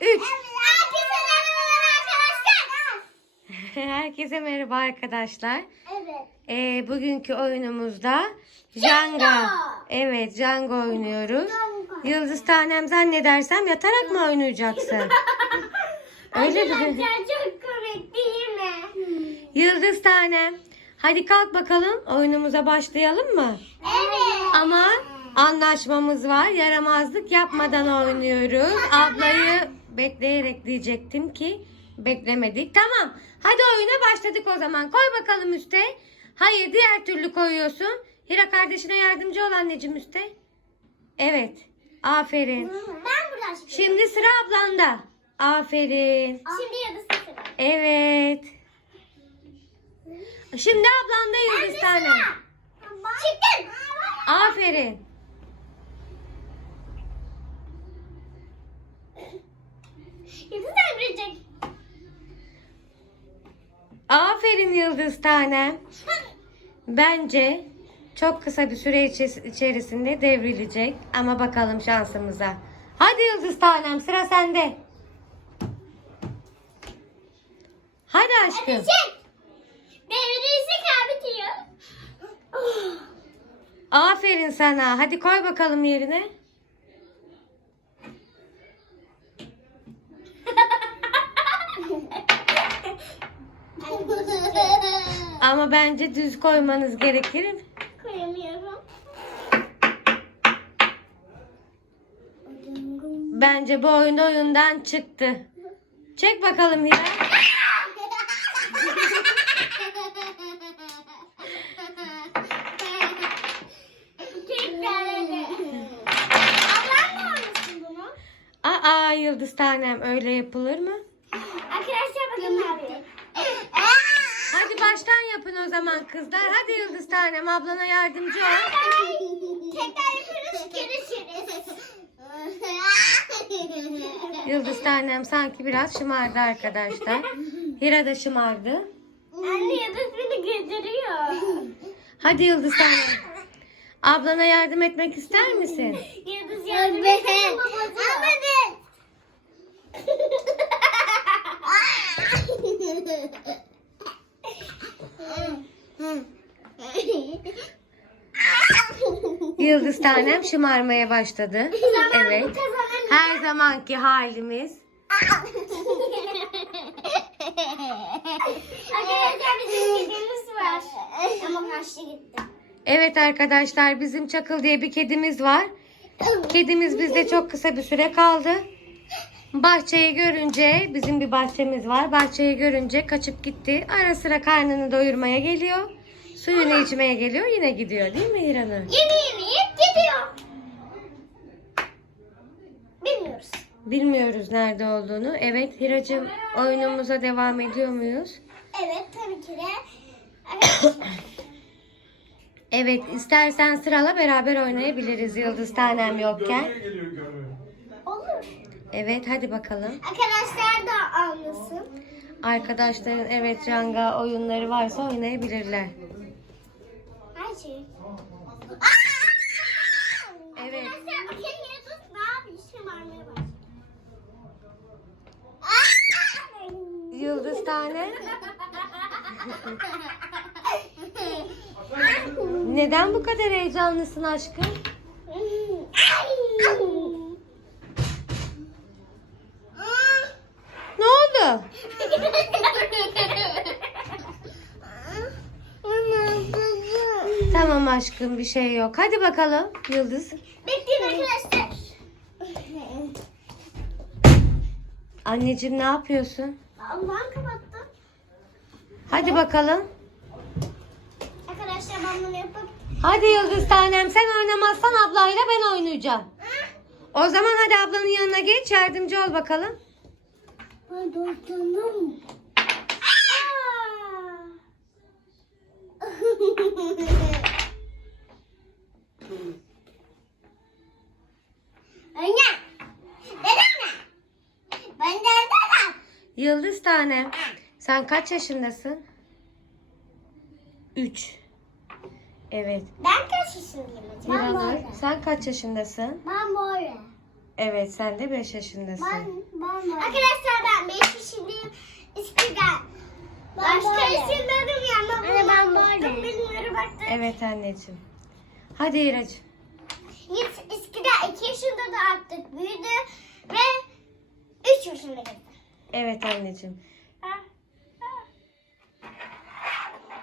3. Herkese merhaba arkadaşlar. Evet. Ee, bugünkü oyunumuzda Jenga. Evet Jenga oynuyoruz. Yıldız tanem zannedersem yatarak mı oynayacaksın? Öyle mi? Çok komik değil mi? Yıldız tanem. Hadi kalk bakalım oyunumuza başlayalım mı? Evet. Ama anlaşmamız var. Yaramazlık yapmadan oynuyoruz. Ablayı bekleyerek diyecektim ki beklemedik. Tamam. Hadi oyuna başladık o zaman. Koy bakalım üste. Hayır diğer türlü koyuyorsun. Hira kardeşine yardımcı ol anneciğim üste. Evet. Aferin. Ben buradan şimdi. Şimdi sıra ablanda. Aferin. Şimdi yıldız sıra. Evet. Şimdi ablanda Yıldız tane. Çıktın. Aferin. Yıldız emrecek. Aferin Yıldız tanem. Bence çok kısa bir süre içe- içerisinde devrilecek. Ama bakalım şansımıza. Hadi Yıldız tanem sıra sende. Hadi aşkım. Çek. Devrilirse kaybediyor. Aferin sana. Hadi koy bakalım yerine. Ama bence düz koymanız gerekir. Koyamıyorum. Bence bu oyun oyundan çıktı. Çek bakalım Hira. Aa Yıldız tanem öyle yapılır mı? Arkadaşlar bakın ne yapıyor. Hadi baştan yapın o zaman kızlar. Hadi Yıldız tanem ablana yardımcı ol. Tekrar. Görüşürüz. Yıldız tanem sanki biraz şımardı arkadaşlar. Hira da şımardı. Anne yıldız beni güldürüyor. Hadi Yıldız tanem. Ablana yardım etmek ister misin? Yıldız yardım etsene babacığım. Yıldız tanem şımarmaya başladı. Evet. Her zamanki halimiz. Arkadaşlar bizim kedimiz var. Ama kaçtı gitti. Evet arkadaşlar bizim Çakıl diye bir kedimiz var. Kedimiz bizde çok kısa bir süre kaldı. Bahçeyi görünce bizim bir bahçemiz var. Bahçeyi görünce kaçıp gitti. Ara sıra karnını doyurmaya geliyor. Suyunu içmeye geliyor yine gidiyor değil mi İran'ı? Yeni yeni yiyip gidiyor. Bilmiyoruz. Bilmiyoruz nerede olduğunu. Evet Hiracığım oyunumuza devam ediyor muyuz? Evet tabii ki de. Arkadaşlar, Evet istersen sırala beraber oynayabiliriz Yıldız tanem yokken. Olur. Evet hadi bakalım. Arkadaşlar da anlasın. Arkadaşların evet Jenga oyunları varsa oynayabilirler. Her şey. Evet. Arkadaşlar ne? Şımarmaya başladı. Yıldız tane. Neden bu kadar heyecanlısın aşkım? Ne oldu? Tamam aşkım bir şey yok. Hadi bakalım Yıldız. Bekleyin arkadaşlar. Anneciğim ne yapıyorsun? Allah'ım kapattım. Hadi bakalım. Arkadaşlar ben bunu yapıp Hadi Yıldız tanem sen oynamazsan ablayla ben oynayacağım. O zaman hadi ablanın yanına geç yardımcı ol bakalım. Ben dostum. Anne. Dedem Ben dedem. Yıldız tanem sen kaç yaşındasın? 3. Evet. Ben kaç yaşındayım acaba? Ben sen kaç yaşındasın? Ben böyle. Evet sen de 5 yaşındasın. Arkadaşlar ben 5 yaşındayım. Eskiden. Başka isimlerim yanına Anne ben baktım. Bilmiyorum. Evet anneciğim. Hadi İracığım. Eskiden 2 yaşında da artık büyüdü. Ve 3 yaşında gitti. Evet anneciğim.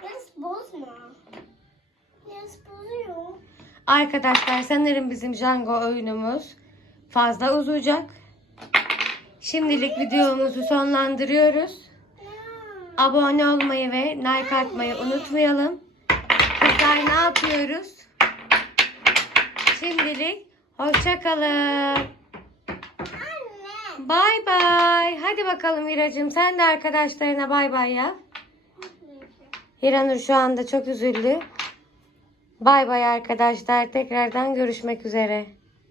Yalnız bozma. Yalnız bozuyor. Arkadaşlar sanırım bizim Django oyunumuz fazla uzayacak. Şimdilik videomuzu sonlandırıyoruz. Abone olmayı ve like atmayı unutmayalım. Kızlar ne yapıyoruz? Şimdilik hoşça kalın. Bay bay. Hadi bakalım İracığım sen de arkadaşlarına bay bay ya. İranur şu anda çok üzüldü. Bay bay arkadaşlar. Tekrardan görüşmek üzere.